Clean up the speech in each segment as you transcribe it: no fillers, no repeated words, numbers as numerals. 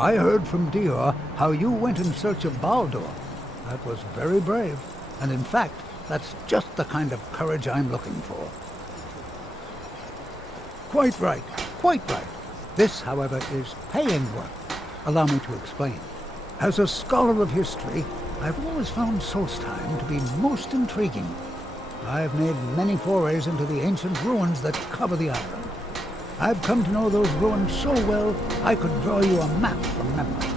I heard from Dior how you went in search of Baldur. That was very brave, and in fact, that's just the kind of courage I'm looking for. Quite right, quite right. This, however, is paying work. Allow me to explain. As a scholar of history, I've always found Solstheim to be most intriguing. I've made many forays into the ancient ruins that cover the island. I've come to know those ruins so well, I could draw you a map from memory.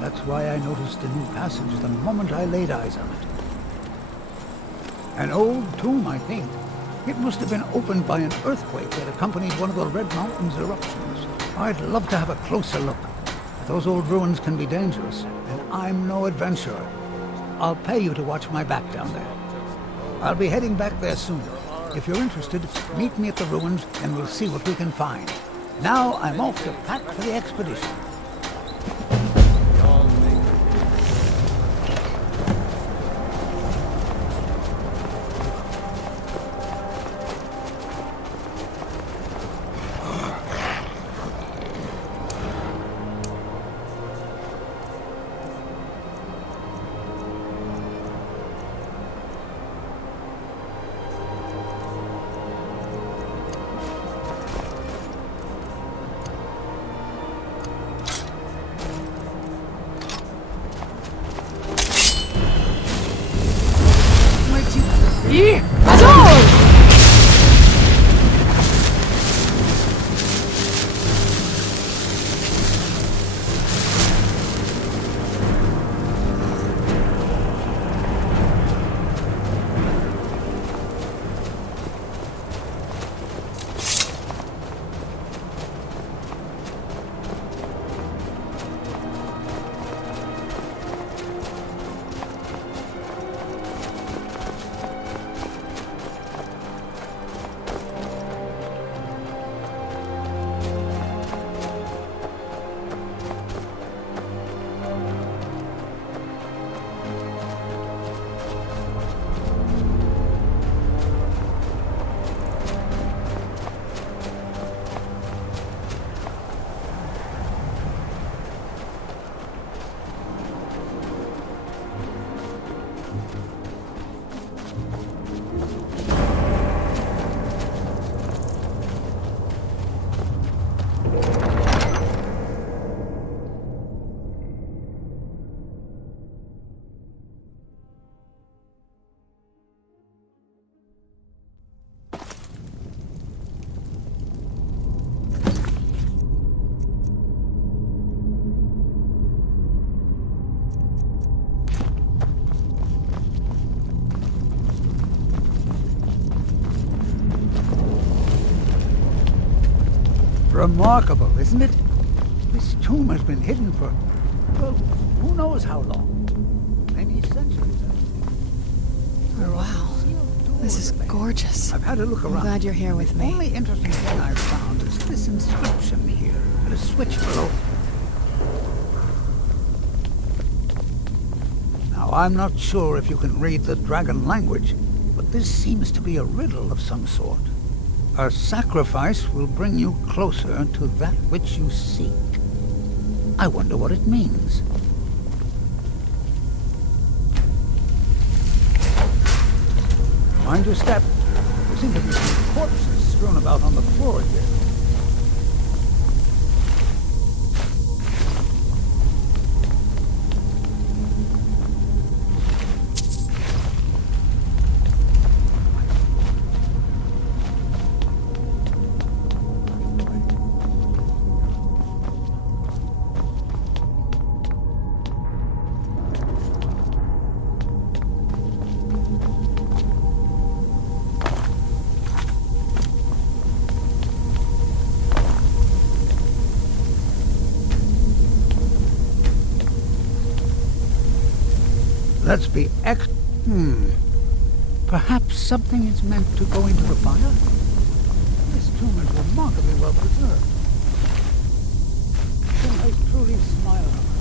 That's why I noticed a new passage the moment I laid eyes on it. An old tomb, I think. It must have been opened by an earthquake that accompanied one of the Red Mountain's eruptions. I'd love to have a closer look. But those old ruins can be dangerous, and I'm no adventurer. I'll pay you to watch my back down there. I'll be heading back there soon. If you're interested, meet me at the ruins and we'll see what we can find. Now I'm off to pack for the expedition. Remarkable, isn't it? This tomb has been hidden for, well, who knows how long? Maybe centuries. Wow, this is gorgeous. I've had a look around. I'm glad you're here with me. The only interesting thing I've found is this inscription here, and a switch below. Now, I'm not sure if you can read the dragon language, but this seems to be a riddle of some sort. A sacrifice will bring you closer to that which you seek. I wonder what it means. Mind your step. There seem to be some corpses strewn about on the floor here. Let's be Perhaps something is meant to go into the fire? This tomb is remarkably well preserved. It has truly smiled on us.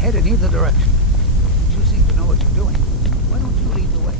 head in either direction. You seem to know what you're doing. Why don't you lead the way?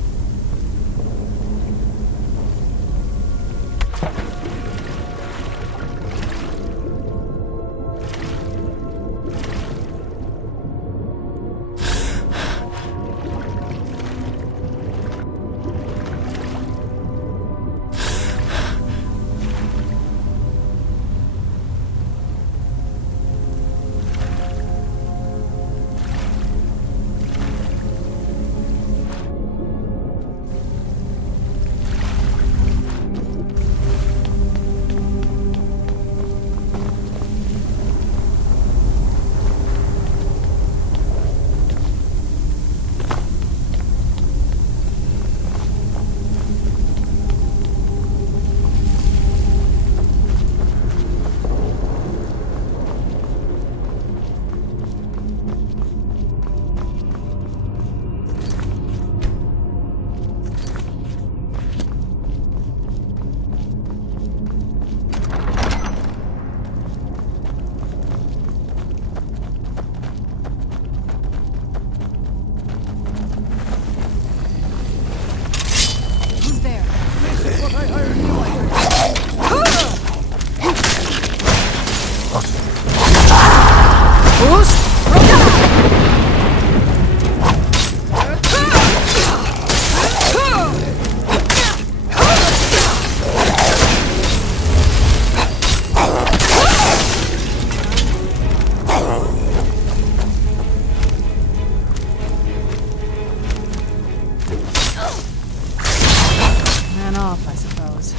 Off, I suppose.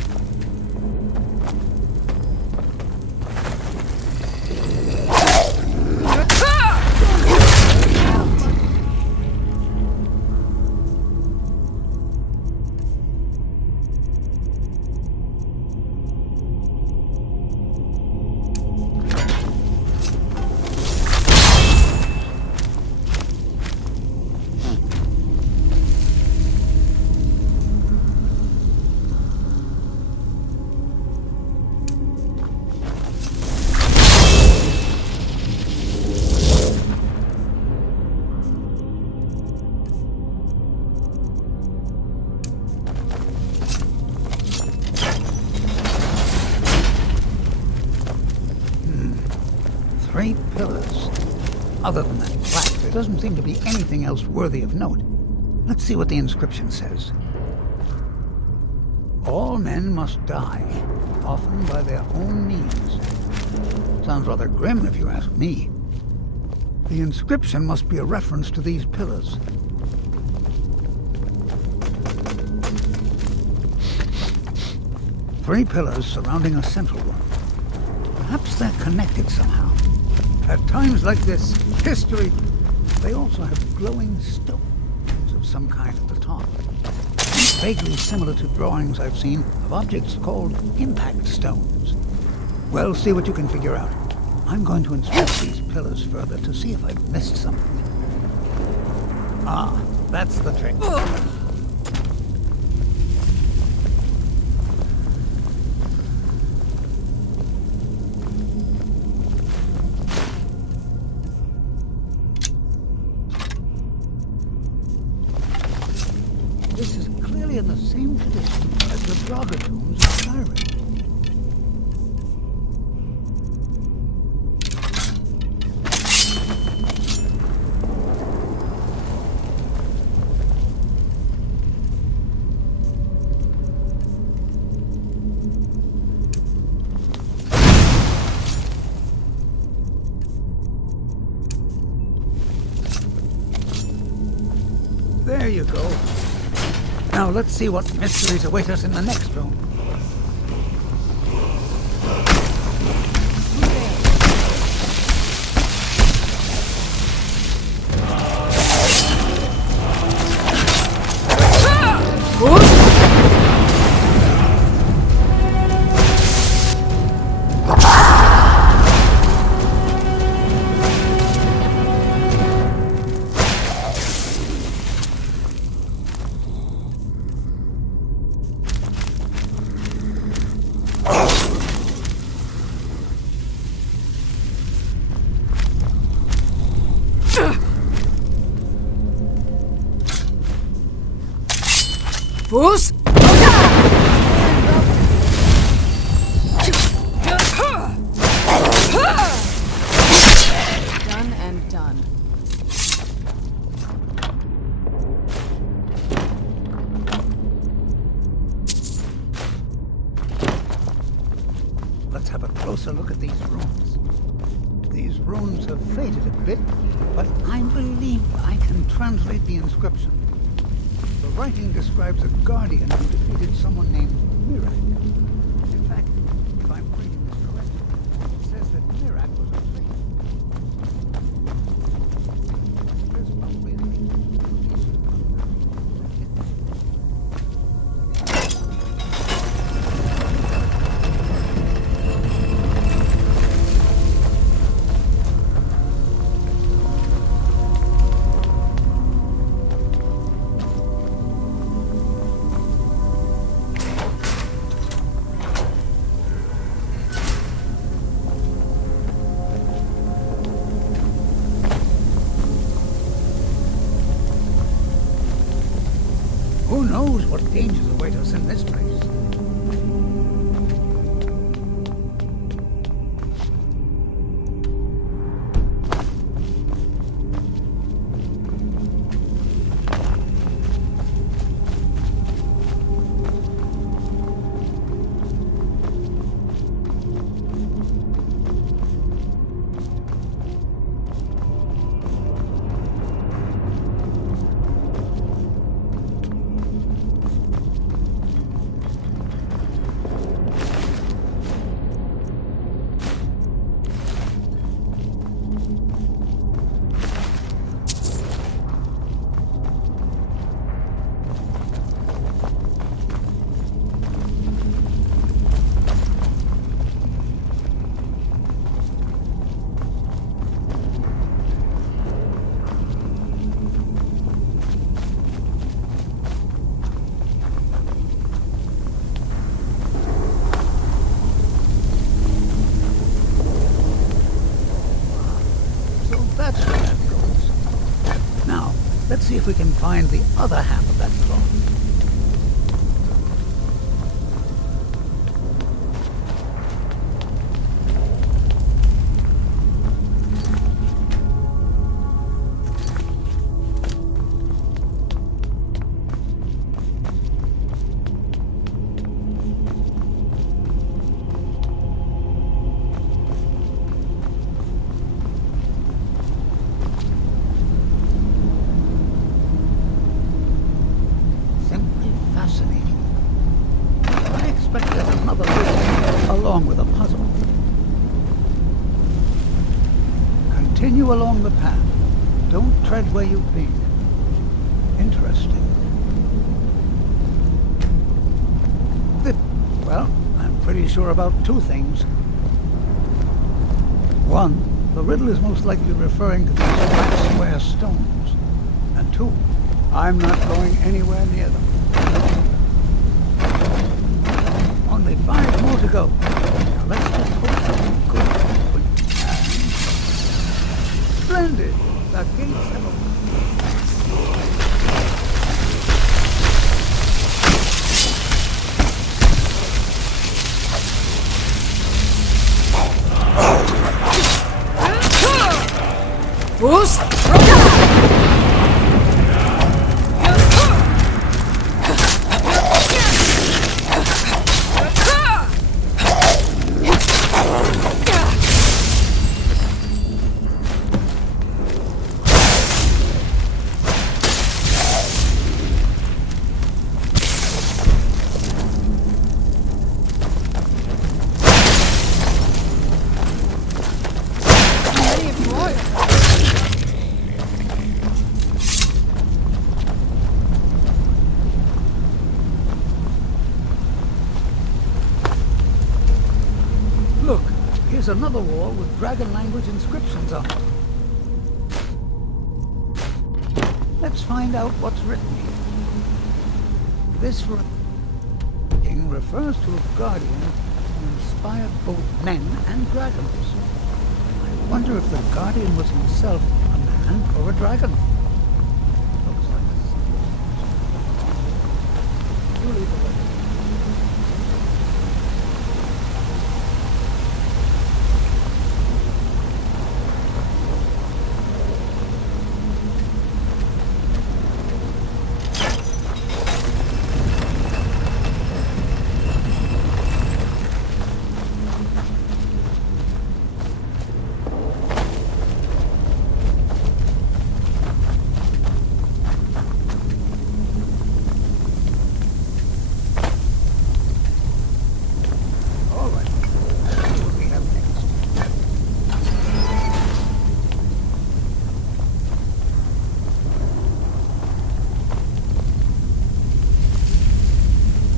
Three pillars. Other than that plaque, there doesn't seem to be anything else worthy of note. Let's see what the inscription says. All men must die, often by their own means. Sounds rather grim if you ask me. The inscription must be a reference to these pillars. Three pillars surrounding a central one. Perhaps they're connected somehow. At times like this, history, they also have glowing stones of some kind at the top. Vaguely similar to drawings I've seen of objects called impact stones. Well, see what you can figure out. I'm going to inspect these pillars further to see if I've missed something. Ah, that's the trick. This is clearly in the same tradition as the Draga tombs of Skyrim. There you go. Now let's see what mysteries await us in the next room. Boost! Done and done. Let's have a closer look at these runes. These runes have faded a bit, but I believe I can translate the inscription. The writing describes a guardian who defeated someone named Mirak. In fact, if I'm reading this correctly, it says that Mirak was a traitor. There's probably an Who knows what dangers await us in this place? Let's see if we can find the other half of that cloth. Along with a puzzle. Continue along the path. Don't tread where you've been. Interesting. Well, I'm pretty sure about two things. One, the riddle is most likely referring to these flat square stones. And two, I'm not going anywhere near them. Only 5 more to go. Now let's just hope something good happens. Splendid! The gates have opened. Boost! Look, here's another wall with dragon language inscriptions on it. Let's find out what's written here. This writing refers to a guardian who inspired both men and dragons. I wonder if the guardian was himself a man or a dragon. Looks like a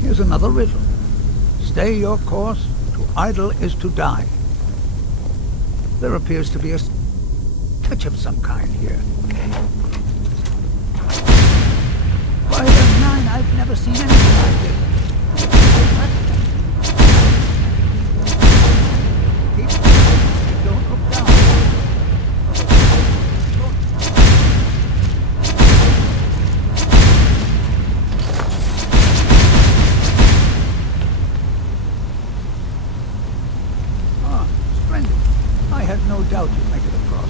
Here's another riddle. Stay your course, to idle is to die. There appears to be a switch of some kind here. By the nine, I've never seen anything like this. Keep, don't look down. I had no doubt you'd make it across.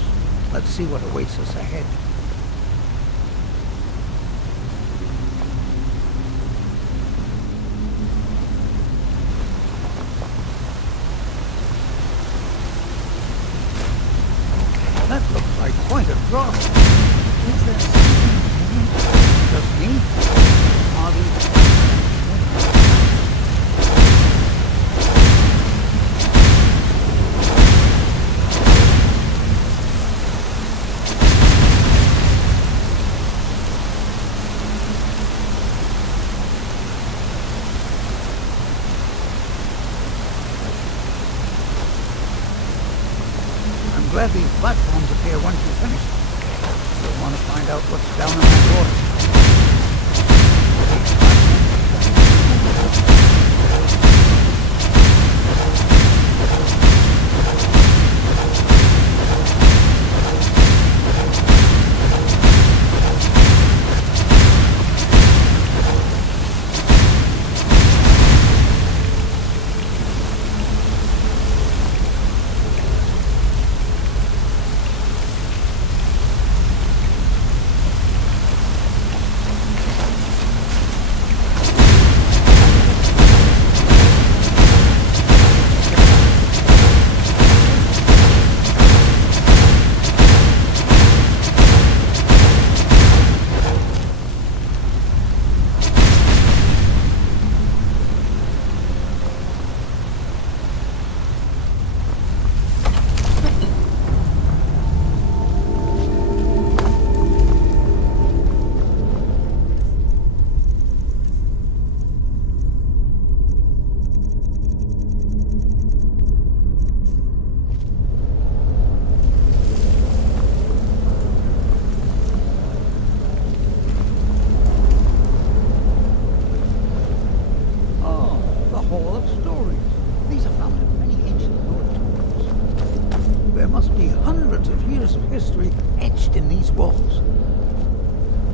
Let's see what awaits us ahead. That looks like quite a drop. Is there something just me? Are these... I'm glad these platforms appear once you finish them. You'll want to find out what's down in that water. There must be hundreds of years of history etched in these walls.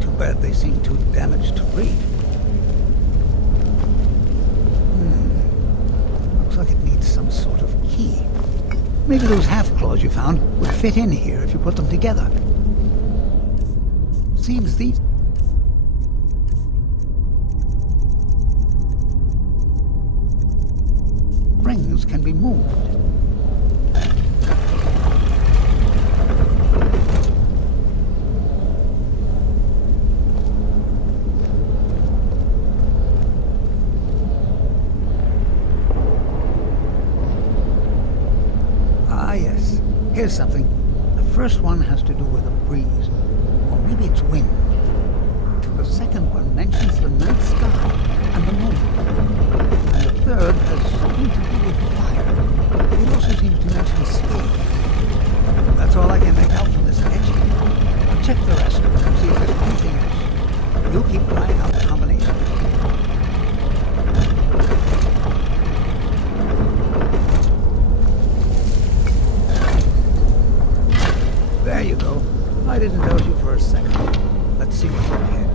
Too bad they seem too damaged to read. Looks like it needs some sort of key. Maybe those half-claws you found would fit in here if you put them together. Seems these... rings can be moved. Ah, yes. Here's something. The first one has to do with a breeze. Or maybe it's wind. The second one mentions the night sky and the moon. And the third has something to do with fire. It also seems to mention scales. That's all I can make out from this etching. I'll check the rest and see if there's anything else. You keep trying out the combination. There you go. I didn't doubt you for a second. Let's see what's up ahead.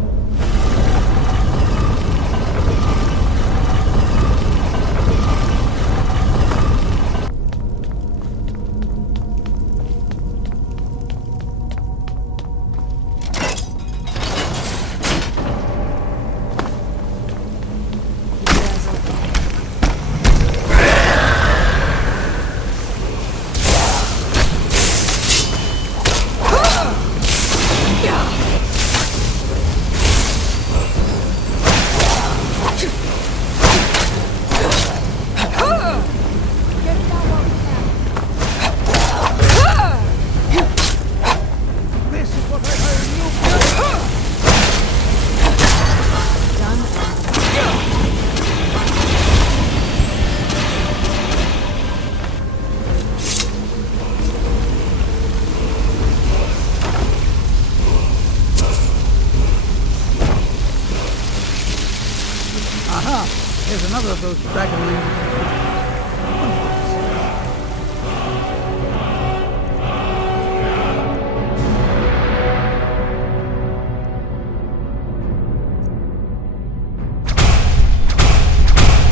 Here's another of those dragon languages.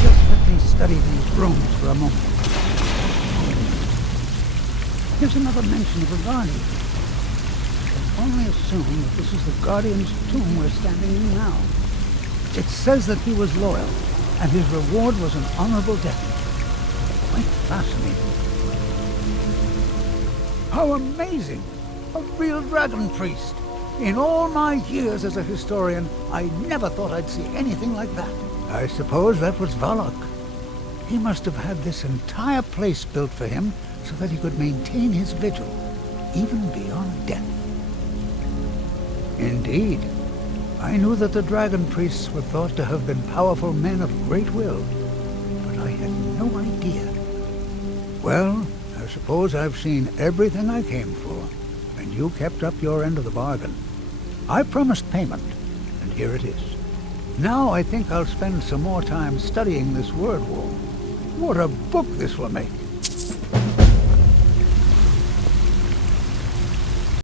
Just let me study these runes for a moment. Here's another mention of a guardian. I can only assume that this is the guardian's tomb we're standing in now. It says that he was loyal, and his reward was an honorable death. Quite fascinating. How amazing! A real dragon priest! In all my years as a historian, I never thought I'd see anything like that. I suppose that was Valak. He must have had this entire place built for him so that he could maintain his vigil, even beyond death. Indeed. I knew that the dragon priests were thought to have been powerful men of great will, but I had no idea. Well, I suppose I've seen everything I came for, and you kept up your end of the bargain. I promised payment, and here it is. Now I think I'll spend some more time studying this word wall. What a book this will make!